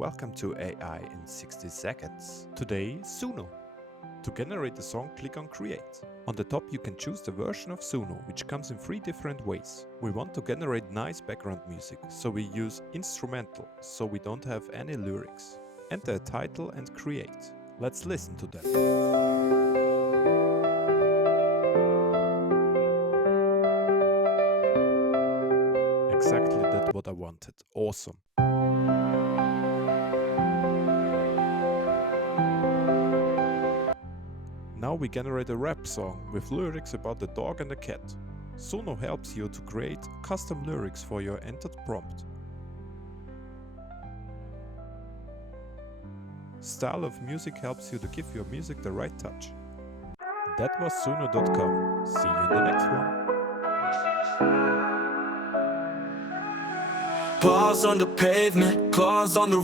Welcome to AI in 60 seconds. Today, Suno. To generate a song, click on Create. On the top you can choose the version of Suno, which comes in 3 different ways. We want to generate nice background music, so we use instrumental, so we don't have any lyrics. Enter a title and create. Let's listen to them. Exactly that's what I wanted. Awesome. Now we generate a rap song with lyrics about the dog and the cat. Suno helps you to create custom lyrics for your entered prompt. Style of music helps you to give your music the right touch. That was Suno.com. See you in the next one. Paws on the pavement, claws on the